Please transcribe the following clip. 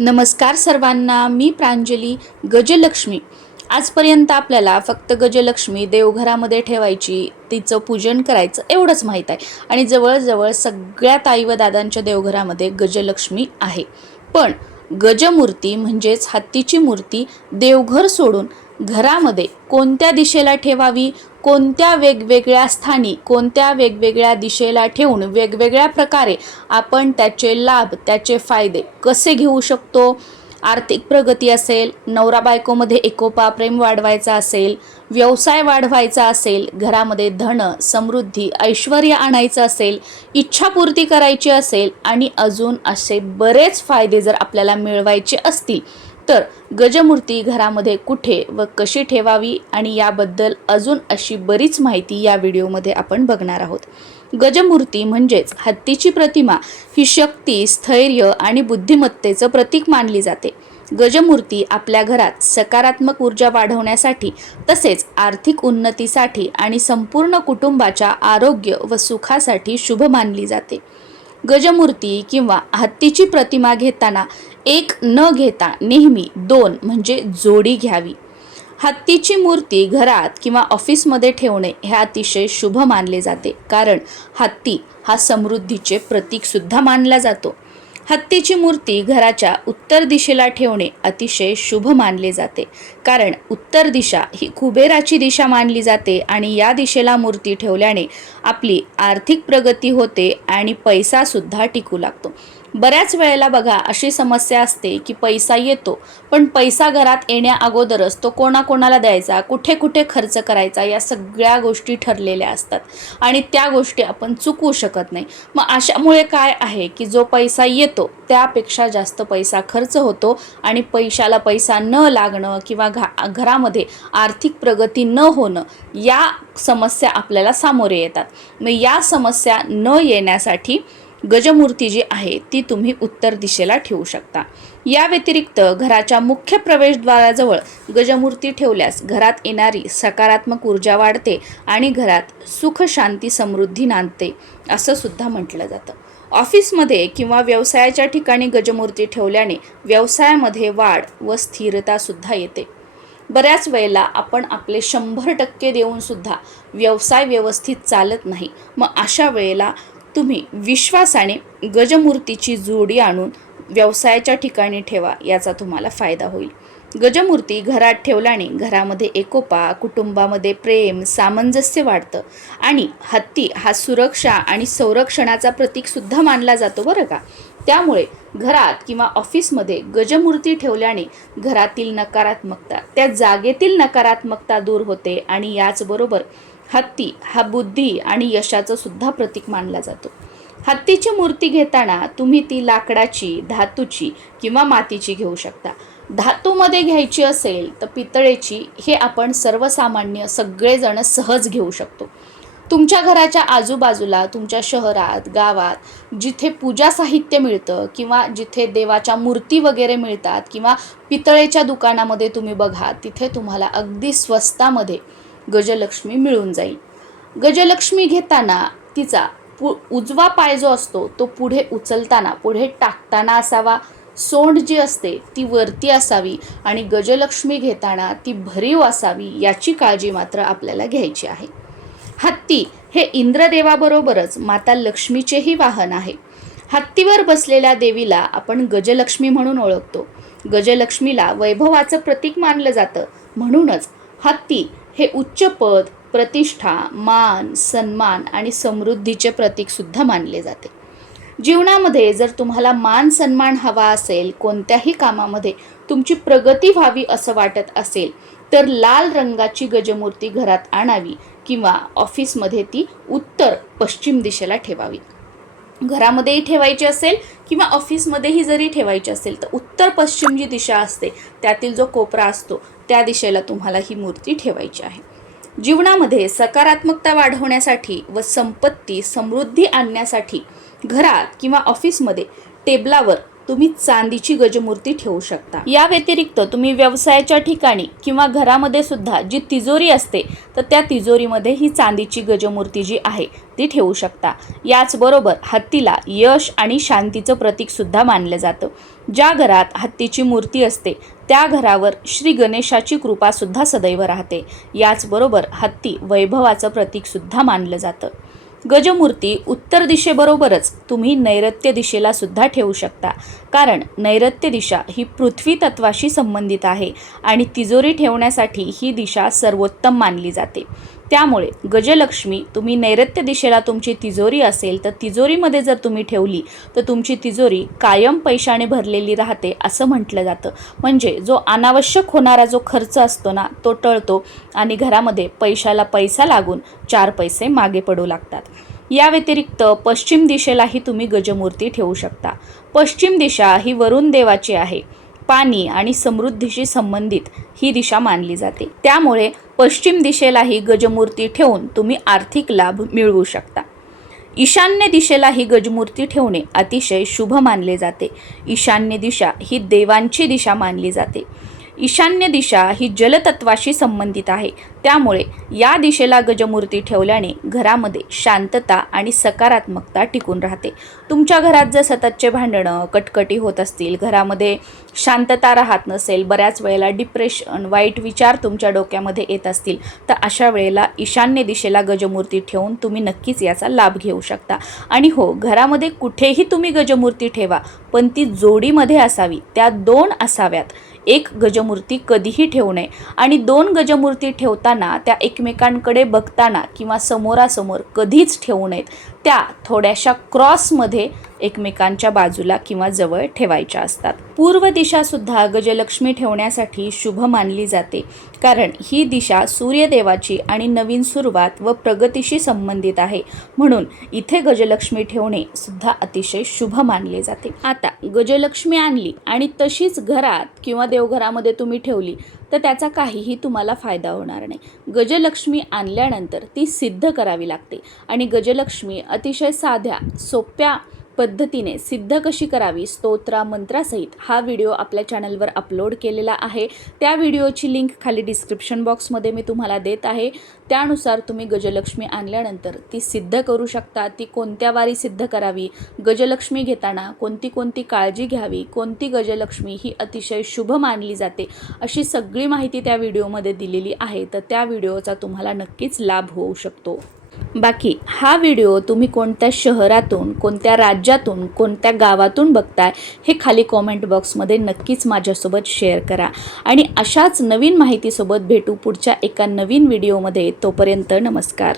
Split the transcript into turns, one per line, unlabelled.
नमस्कार सर्वांना मी प्रांजली गजलक्ष्मी. आजपर्यंत आपल्याला फक्त गजलक्ष्मी देवघरामध्ये ठेवायची तिचं पूजन करायचं एवढंच माहीत आहे. आणि जवळजवळ सगळ्या ताई व दादांच्या देवघरामध्ये गजलक्ष्मी आहे. पण गजमूर्ती म्हणजेच हत्तीची मूर्ती देवघर सोडून घरामध्ये कोणत्या दिशेला ठेवावी कोणत्या वेगवेगळ्या स्थानी कोणत्या वेगवेगळ्या दिशेला ठेवून वेगवेगळ्या प्रकारे आपण त्याचे लाभ त्याचे फायदे कसे घेऊ शकतो? आर्थिक प्रगती असेल नवरा बायकोमध्ये एकोपा प्रेम वाढवायचा असेल व्यवसाय वाढवायचा असेल घरामध्ये धन समृद्धी ऐश्वर आणायचं असेल इच्छापूर्ती करायची असेल आणि अजून असे बरेच फायदे जर आपल्याला मिळवायचे असतील तर गजमूर्ती घरामध्ये कुठे व कशी ठेवावी आणि याबद्दल अजून अशी बरीच माहिती या व्हिडिओमध्ये आपण बघणार आहोत. गजमूर्ती म्हणजेच हत्तीची प्रतिमा ही शक्ती स्थैर्य आणि बुद्धिमत्तेचं प्रतीक मानली जाते. गजमूर्ती आपल्या घरात सकारात्मक ऊर्जा वाढवण्यासाठी तसेच आर्थिक उन्नतीसाठी आणि संपूर्ण कुटुंबाच्या आरोग्य व सुखासाठी शुभ मानली जाते. गजमूर्ती किंवा हत्तीची प्रतिमा घेताना एक न घेता नेहमी दोन म्हणजे जोडी घ्यावी. हत्तीची मूर्ती घरात किंवा ऑफिसमध्ये ठेवणे हे अतिशय शुभ मानले जाते. कारण हत्ती हा समृद्धीचे प्रतीकसुद्धा मानला जातो. हत्तीची मूर्ती घराच्या उत्तर दिशेला ठेवणे अतिशय शुभ मानले जाते. कारण उत्तर दिशा ही कुबेराची दिशा मानली जाते आणि या दिशेला मूर्ती ठेवल्याने आपली आर्थिक प्रगती होते आणि पैसासुद्धा टिकू लागतो. बऱ्याच वेळेला बघा अशी समस्या असते की पैसा येतो पण पैसा घरात येण्या अगोदरच तो कोणाकोणाला द्यायचा कुठे कुठे खर्च करायचा या सगळ्या गोष्टी ठरलेल्या असतात. आणि त्या गोष्टी आपण चुकवू शकत नाही. मग अशामुळे काय आहे की जो पैसा येतो त्यापेक्षा जास्त पैसा खर्च होतो आणि पैशाला पैसा न लागणं किंवा घा घरामध्ये आर्थिक प्रगती न होणं या समस्या आपल्याला सामोरे येतात. मग या समस्या न येण्यासाठी गजमूर्ती जी आहे ती तुम्ही उत्तर दिशेला ठेवू शकता. या व्यतिरिक्त घराच्या मुख्य प्रवेशद्वाराजवळ गजमूर्ती ठेवल्यास घरात येणारी सकारात्मक ऊर्जा वाढते आणि घरात सुख शांती समृद्धी नांदते असं सुद्धा म्हटलं जातं. ऑफिसमध्ये किंवा व्यवसायाच्या ठिकाणी गजमूर्ती ठेवल्याने व्यवसायामध्ये वाढ व स्थिरता सुद्धा येते. बऱ्याच वेळेला आपण आपले शंभर टक्के देऊन सुद्धा व्यवसाय व्यवस्थित चालत नाही. मग अशा वेळेला तुम्ही विश्वासाने गजमूर्तीची जोडी आणून व्यवसायाच्या ठिकाणी ठेवा याचा तुम्हाला फायदा होईल. गजमूर्ती घरात ठेवल्याने घरामध्ये एकोपा कुटुंबामध्ये प्रेम सामंजस्य वाढतं आणि हत्ती हा सुरक्षा आणि संरक्षणाचा प्रतीकसुद्धा मानला जातो बरं का? त्यामुळे घरात किंवा ऑफिसमध्ये गजमूर्ती ठेवल्याने घरातील नकारात्मकता त्या जागेतील नकारात्मकता दूर होते आणि याचबरोबर हत्ती हा बुद्धी आणि यशाचं सुद्धा प्रतीक मानला जातो. हत्तीची मूर्ती घेताना तुम्ही ती लाकडाची धातूची किंवा मातीची घेऊ शकता. धातूमध्ये घ्यायची असेल तर पितळेची हे आपण सर्वसामान्य सगळेजण सहज घेऊ शकतो. तुमच्या घराच्या आजूबाजूला तुमच्या शहरात गावात जिथे पूजा साहित्य मिळतं किंवा जिथे देवाच्या मूर्ती वगैरे मिळतात किंवा पितळेच्या दुकानामध्ये तुम्ही बघा तिथे तुम्हाला अगदी स्वस्तामध्ये गजलक्ष्मी मिळून जाईल. गजलक्ष्मी घेताना तिचा पु उजवा पाय जो असतो तो पुढे उचलताना पुढे टाकताना असावा. सोंड जी असते ती वरती असावी आणि गजलक्ष्मी घेताना ती भरीव असावी याची काळजी मात्र आपल्याला घ्यायची आहे. हत्ती हे इंद्रदेवाबरोबरच माता लक्ष्मीचेही वाहन आहे. हत्तीवर बसलेल्या देवीला आपण गजलक्ष्मी म्हणून ओळखतो. गजलक्ष्मीला वैभवाचं प्रतीक मानलं जातं. म्हणूनच हत्ती हे उच्च पद प्रतिष्ठा मान सन्मान आणि समृद्धीचे प्रतीकसुद्धा मानले जाते. जीवनामध्ये जर तुम्हाला मान सन्मान हवा असेल कोणत्याही कामामध्ये तुमची प्रगती व्हावी असं वाटत असेल तर लाल रंगाची गजमूर्ती घरात आणावी किंवा ऑफिसमध्ये ती उत्तर पश्चिम दिशेला ठेवावी. घरामध्येही ठेवायची असेल किंवा ऑफिसमध्येही जरी ठेवायची असेल तर उत्तर पश्चिम जी दिशा असते त्यातील जो कोपरा असतो त्या दिशेला तुम्हाला ही मूर्ती ठेवायची आहे. जीवनामध्ये सकारात्मकता वाढवण्यासाठी व संपत्ती समृद्धी आणण्यासाठी घरात किंवा ऑफिसमध्ये टेबलावर तुम्ही चांदीची गजमूर्ती ठेवू शकता. या व्यतिरिक्त तुम्ही व्यवसायाच्या ठिकाणी किंवा घरामध्ये सुद्धा जी तिजोरी असते तर त्या तिजोरीमध्ये ही चांदीची गजमूर्ती जी आहे ती ठेवू शकता. याचबरोबर हत्तीला यश आणि शांतीचं प्रतीक सुद्धा मानलं जातं. ज्या घरात हत्तीची मूर्ती असते त्या घरावर श्री गणेशाची कृपा सुद्धा सदैव राहते. याचबरोबर हत्ती वैभवाचं प्रतीक सुद्धा मानलं जातं. गजमूर्ती उत्तर दिशेबरोबरच तुम्ही नैऋत्य दिशेला सुद्धा ठेवू शकता. कारण नैऋत्य दिशा ही पृथ्वी तत्वाशी संबंधित आहे आणि तिजोरी ठेवण्यासाठी ही दिशा सर्वोत्तम मानली जाते. त्यामुळे गजलक्ष्मी तुम्ही नैऋत्य दिशेला तुमची तिजोरी असेल तर तिजोरीमध्ये जर तुम्ही ठेवली तर तुमची तिजोरी कायम पैशाने भरलेली राहते असं म्हटलं जातं. म्हणजे जो अनावश्यक होणारा जो खर्च असतो ना तो टळतो आणि घरामध्ये पैशाला पैसा लागून चार पैसे मागे पडू लागतात. या व्यतिरिक्त पश्चिम दिशेलाही तुम्ही गजमूर्ती ठेवू शकता. पश्चिम दिशा ही वरुण देवाची आहे. पाणी आणि समृद्धीशी संबंधित ही दिशा मानली जाते. त्यामुळे पश्चिम दिशेलाही गजमूर्ती ठेवून तुम्ही आर्थिक लाभ मिळवू शकता. ईशान्य दिशेला ही गजमूर्ती ठेवणे अतिशय शुभ मानले जाते. ईशान्य दिशा ही देवांची दिशा मानली जाते. ईशान्य दिशा ही जलतत्वाशी संबंधित आहे. त्यामुळे या दिशेला गजमूर्ती ठेवल्याने घरामध्ये शांतता आणि सकारात्मकता टिकून राहते. तुमच्या घरात जर सततचे भांडणं कटकटी होत असतील घरामध्ये शांतता राहत नसेल बऱ्याच वेळेला डिप्रेशन वाईट विचार तुमच्या डोक्यामध्ये येत असतील तर अशा वेळेला ईशान्य दिशेला गजमूर्ती ठेवून तुम्ही नक्कीच याचा लाभ घेऊ शकता. आणि हो घरामध्ये कुठेही तुम्ही गजमूर्ती ठेवा पण ती जोडीमध्ये असावी. त्या दोन असाव्यात. एक गजमूर्ती कधीही ठेवू नये. आणि दोन गजमूर्ती ठेवताना त्या एकमेकांकडे बघताना किंवा समोरासमोर कधीच ठेवू नयेत. त्या थोड्याशा क्रॉसमध्ये एकमेकांच्या बाजूला किंवा जवळ ठेवायच्या असतात. पूर्व दिशासुद्धा गजलक्ष्मी ठेवण्यासाठी शुभ मानली जाते. कारण ही दिशा सूर्यदेवाची आणि नवीन सुरुवात व प्रगतीशी संबंधित आहे. म्हणून इथे गजलक्ष्मी ठेवणे सुद्धा अतिशय शुभ मानले जाते. आता गजलक्ष्मी आणली आणि तशीच घरात किंवा देवघरामध्ये तुम्ही ठेवली तर त्याचा काहीही तुम्हाला फायदा होणार नाही. गजलक्ष्मी आणल्यानंतर ती सिद्ध करावी लागते. आणि गजलक्ष्मी अतिशय साध्या सोप्या पद्धतीने सिद्ध कशी करावी स्तोत्रा मंत्रासहित हा व्हिडिओ आपल्या चॅनलवर अपलोड केलेला आहे. त्या व्हिडिओची लिंक खाली डिस्क्रिप्शन बॉक्समध्ये मी तुम्हाला देत आहे. त्यानुसार तुम्ही गजलक्ष्मी आणल्यानंतर ती सिद्ध करू शकता. ती कोणत्या वारी सिद्ध करावी? गजलक्ष्मी घेताना कोणती कोणती काळजी घ्यावी? कोणती गजलक्ष्मी ही अतिशय शुभ मानली जाते? अशी सगळी माहिती त्या व्हिडिओमध्ये दिलेली आहे. तर त्या व्हिडिओचा तुम्हाला नक्कीच लाभ होऊ शकतो. बाकी हा व्हिडिओ तुम्ही कोणत्या शहरातून कोणत्या राज्यातून कोणत्या गावातून बघताय हे खाली कॉमेंट बॉक्समध्ये नक्कीच माझ्यासोबत शेअर करा. आणि अशाच नवीन माहितीसोबत भेटू पुढच्या एका नवीन व्हिडिओमध्ये. तोपर्यंत नमस्कार.